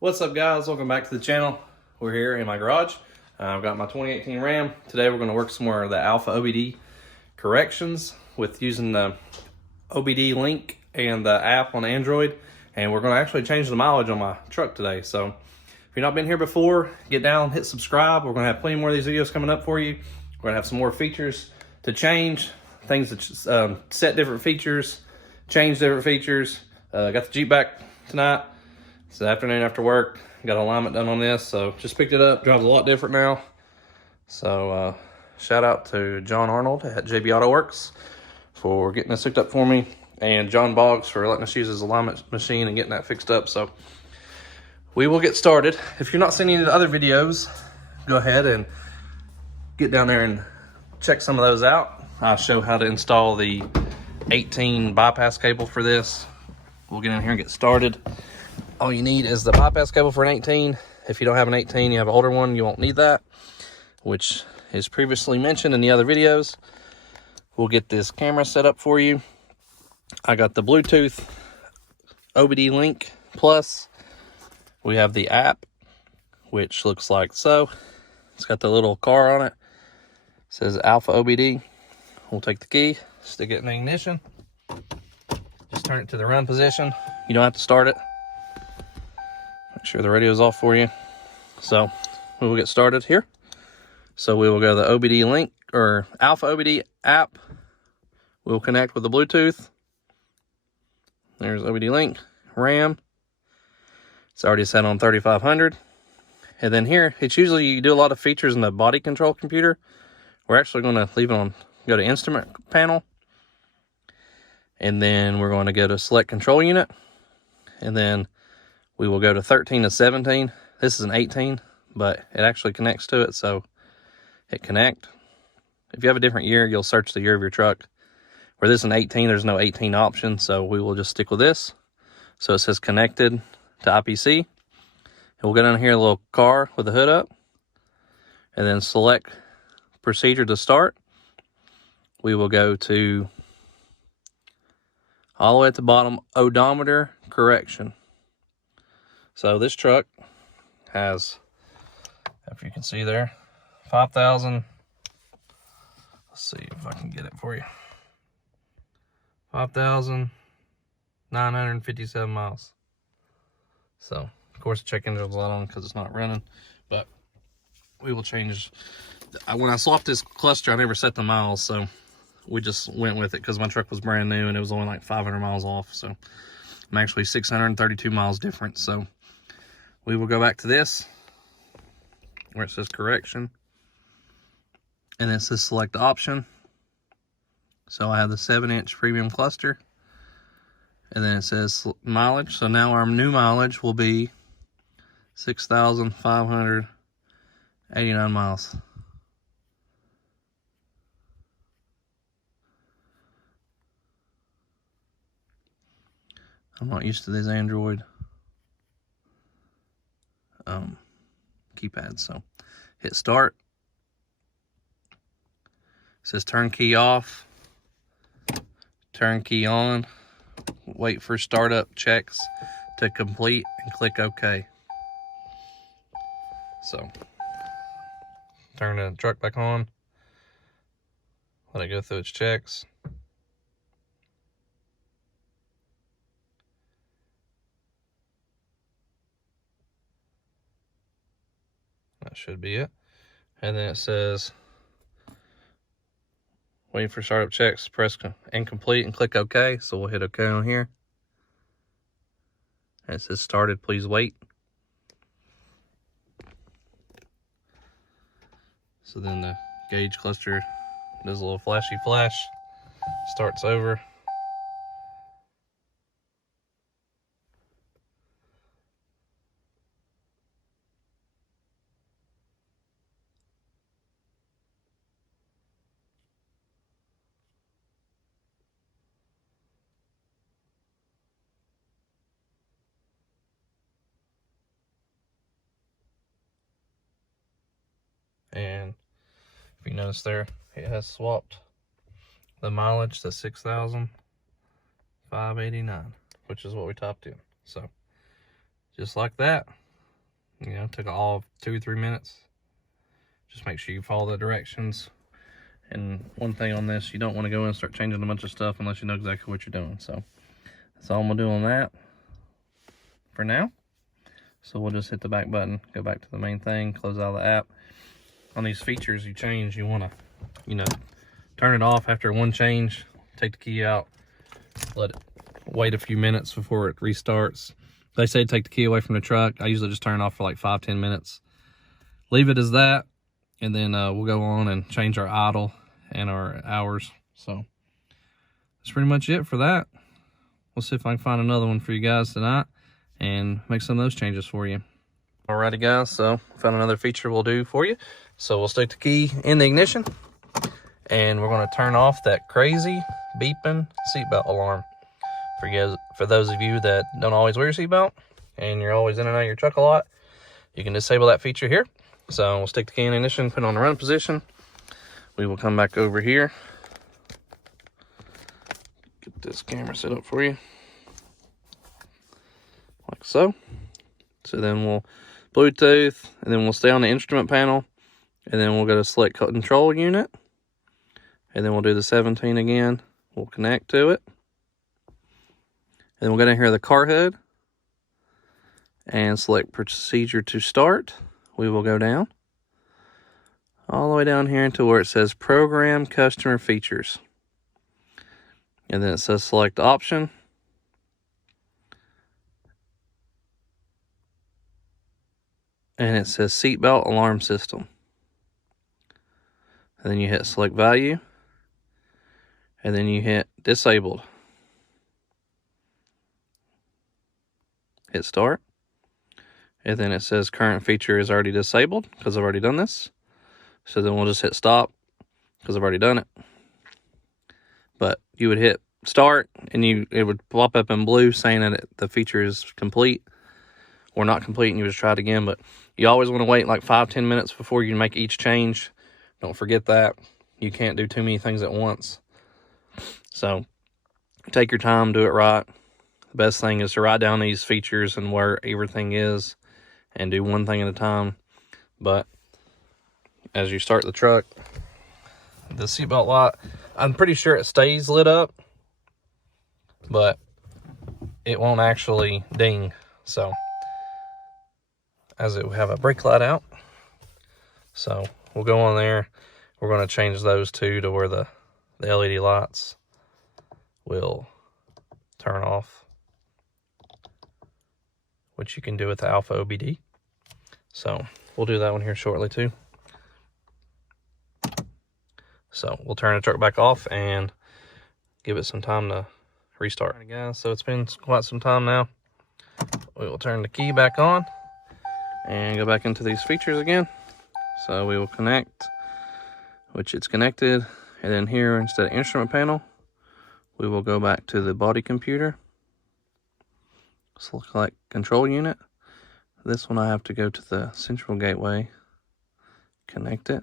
What's up, guys? Welcome back to the channel. We're here in my garage. I've got my 2018 Ram. Today we're going to work some more of the AlfaOBD corrections with using the OBD link and the app on Android. And we're going to actually change the mileage on my truck today. So if you've not been here before, get down, hit subscribe. We're going to have plenty more of these videos coming up for you. We're going to have some more features to change, things that set different features, change different features. Got the Jeep back tonight. It's the afternoon after work. Got alignment done on this, so just picked it up. Drives a lot different now. So shout out to John Arnold at JB Auto Works for getting this hooked up for me, and John Boggs for letting us use his alignment machine and getting that fixed up. So we will get started. If you're not seeing any of the other videos, go ahead and get down there and check some of those out. I'll show how to install the 18 bypass cable for this. We'll get in here and get started. All you need is the bypass cable for an 18. If you don't have an 18, you have an older one, you won't need that, which is previously mentioned in the other videos. We'll get this camera set up for you. I got the Bluetooth OBD link plus. We have the app, which looks like so. It's got the little car on it. It says AlfaOBD. We'll take the key, stick it in the ignition. Just turn it to the run position. You don't have to start it. Make sure the radio is off for you. So we will get started here. So we will go to the OBD link or AlfaOBD app. We will connect with the Bluetooth. There's OBD link, RAM. It's already set on 3500. And then here, it's usually you do a lot of features in the body control computer. We're actually going to leave it on, go to instrument panel. And then we're going to go to select control unit. And then we will go to 13 to 17. This is an 18, but it actually connects to it, so hit connect. If you have a different year, you'll search the year of your truck. Where this is an 18, there's no 18 option, so we will just stick with this. So it says connected to IPC. And we'll go down here, a little car with the hood up, and then select procedure to start. We will go to all the way at the bottom, odometer correction. So this truck has, if you can see there, 5,000, let's see if I can get it for you, 5,957 miles. So, of course, the check engine's not on because it's not running, but we will change. When I swapped this cluster, I never set the miles, so we just went with it because my truck was brand new and it was only like 500 miles off. So I'm actually 632 miles different. So we will go back to this where it says correction, and it says select option. So I have the 7-inch premium cluster, and then it says mileage. So now our new mileage will be 6,589 miles. I'm not used to these Android keypad, so hit start. It says turn key off, turn key on, wait for startup checks to complete, and click OK. So turn the truck back on, let it go through its checks. That should be it. And then it says waiting for startup checks, press incomplete and click OK. So we'll hit OK on here. And it says started, please wait. So then the gauge cluster does a little flashy flash, starts over. And if you notice there, it has swapped the mileage to 6,589, which is what we typed in. So just like that, You know, took all 2 or 3 minutes. Just make sure you follow the directions. And one thing on this, you don't want to go in and start changing a bunch of stuff unless you know exactly what you're doing. So that's all I'm gonna do on that for now. So we'll just hit the back button, go back to the main thing, close out of the app. On these features you change, you want to, you know, turn it off after one change, take the key out, let it wait a few minutes before it restarts. They say take the key away from the truck. I usually just turn it off for like 5-10 minutes. Leave it as that, and then we'll go on and change our idle and our hours. So that's pretty much it for that. We'll see if I can find another one for you guys tonight and make some of those changes for you. Alrighty guys, so found another feature we'll do for you. So we'll stick the key in the ignition and we're gonna turn off that crazy beeping seatbelt alarm. For those of you that don't always wear your seatbelt and you're always in and out of your truck a lot, you can disable that feature here. So we'll stick the key in the ignition, put it on the run position. We will come back over here. Get this camera set up for you. Like so. So then we'll Bluetooth, and then we'll stay on the instrument panel, and then we'll go to select control unit, and then we'll do the 17 again. We'll connect to it. And then we'll go down here to the car hood and select procedure to start. We will go down all the way down here to where it says program customer features. And then it says select option. And it says seatbelt alarm system. And then you hit select value. And then you hit disabled. Hit start. And then it says current feature is already disabled because I've already done this. So then we'll just hit stop because I've already done it. But you would hit start and it would pop up in blue saying that the feature is complete or not complete, and you would just try it again. But you always want to wait like 5-10 minutes before you make each change. Don't forget that. You can't do too many things at once. So take your time, do it right. The best thing is to write down these features and where everything is and do one thing at a time. But as you start the truck, the seatbelt light, I'm pretty sure it stays lit up, but it won't actually ding. So as it will have a brake light out. So we'll go on there. We're going to change those two to where the LED lights will turn off, which you can do with the AlfaOBD. So we'll do that one here shortly too. So we'll turn the truck back off and give it some time to restart. All right, guys, so it's been quite some time now. We will turn the key back on and go back into these features again. So we will connect, which it's connected. And then here, instead of instrument panel, we will go back to the body computer. Select control unit. This one I have to go to the central gateway, connect it.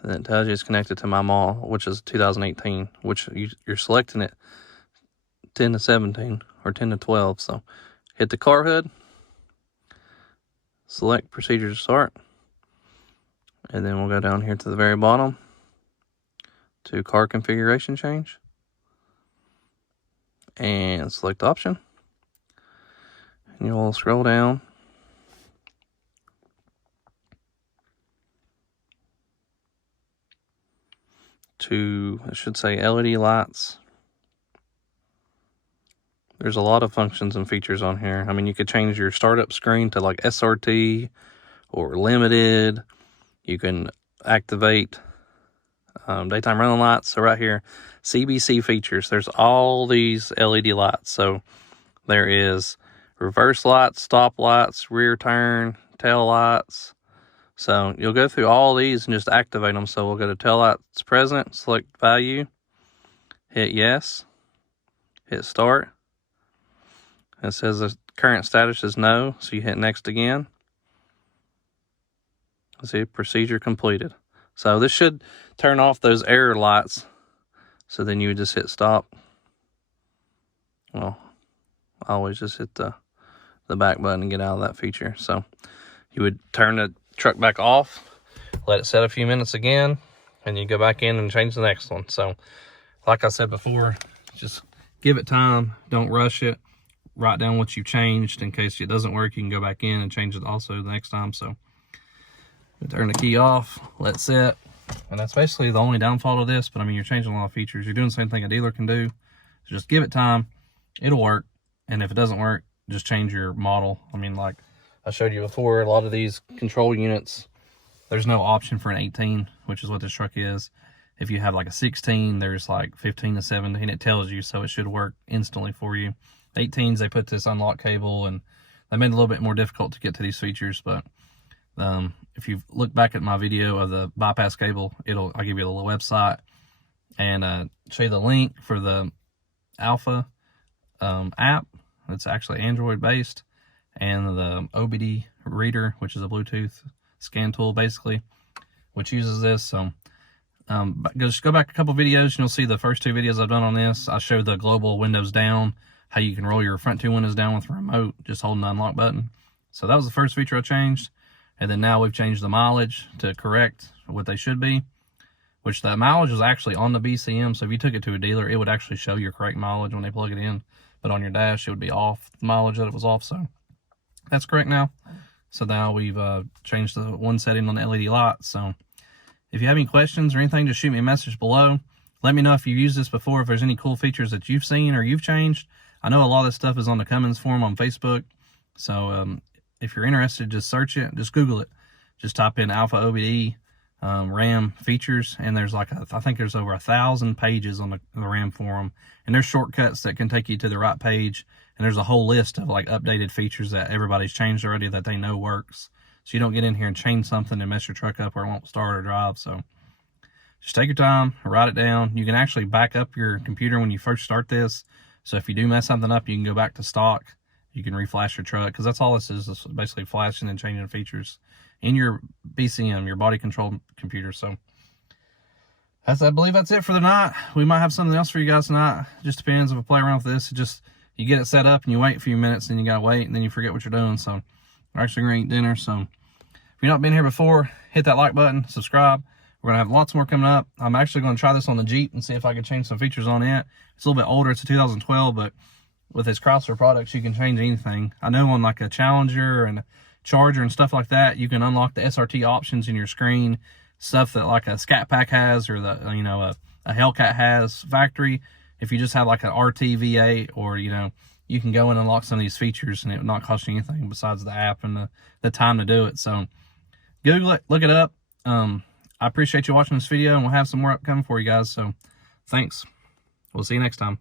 And then it tells you it's connected to my model, which is 2018, which you're selecting it 10 to 17 or 10 to 12. So hit the car hood, select procedure to start, and then we'll go down here to the very bottom to car configuration change and select option. And you'll scroll down to, it should say LED lights. There's a lot of functions and features on here. I mean, you could change your startup screen to like SRT or limited. You can activate daytime running lights. So right here, CBC features. There's all these LED lights. So there is reverse lights, stop lights, rear turn, tail lights. So you'll go through all these and just activate them. So we'll go to tail lights present, select value, hit yes, hit start. It says the current status is no, so you hit next again. See, procedure completed. So this should turn off those error lights. So then you would just hit stop well, I always just hit the back button and get out of that feature. So you would turn the truck back off, let it set a few minutes again, and you go back in and change the next one. So like I said before, just give it time, don't rush it. Write down what you've changed in case it doesn't work. You can go back in and change it also the next time. So turn the key off, let it set, and that's basically the only downfall of this. But I mean, you're changing a lot of features. You're doing the same thing a dealer can do. So just give it time, it'll work. And if it doesn't work, just change your model. I mean, like I showed you before, a lot of these control units, there's no option for an 18, which is what this truck is. If you have like a 16, there's like 15 to 17, it tells you, so it should work instantly for you. 18s, they put this unlock cable, and they made it a little bit more difficult to get to these features. But if you look back at my video of the bypass cable, I'll give you the little website and show you the link for the Alpha app. It's actually Android based, and the OBD reader, which is a Bluetooth scan tool basically, which uses this. So just go back a couple videos and you'll see the first 2 videos I've done on this. I showed the global windows down, how you can roll your front 2 windows down with a remote, just holding the unlock button. So that was the first feature I changed. And then now we've changed the mileage to correct what they should be, which the mileage was actually on the BCM. So if you took it to a dealer, it would actually show your correct mileage when they plug it in. But on your dash, it would be off the mileage that it was off. So that's correct now. So now we've changed the one setting on the LED light. So if you have any questions or anything, just shoot me a message below. Let me know if you've used this before, if there's any cool features that you've seen or you've changed. I know a lot of this stuff is on the Cummins forum on Facebook. So if you're interested, just search it, just Google it. Just type in AlfaOBD RAM features, and there's like, I think there's over 1,000 pages on the RAM forum. And there's shortcuts that can take you to the right page. And there's a whole list of like updated features that everybody's changed already that they know works. So you don't get in here and change something and mess your truck up or it won't start or drive. So just take your time, write it down. You can actually back up your computer when you first start this. So if you do mess something up, you can go back to stock. You can reflash your truck, because that's all this is basically flashing and changing features in your BCM, your body control computer. So I believe that's it for the night. We might have something else for you guys tonight. It just depends if I play around with this. It just, you get it set up and you wait a few minutes, and you gotta wait, and then you forget what you're doing. So we're actually gonna eat dinner. So if you've not been here before, hit that like button, subscribe. We're gonna have lots more coming up. I'm actually gonna try this on the Jeep and see if I can change some features on it. It's a little bit older, it's a 2012, but with his Chrysler products, you can change anything. I know on like a Challenger and a Charger and stuff like that, you can unlock the SRT options in your screen, stuff that like a Scat Pack has, or the, you know, a Hellcat has factory. If you just have like an RT V8, or, you know, you can go and unlock some of these features, and it would not cost you anything besides the app and the time to do it. So Google it, look it up. I appreciate you watching this video, and we'll have some more upcoming for you guys. So thanks. We'll see you next time.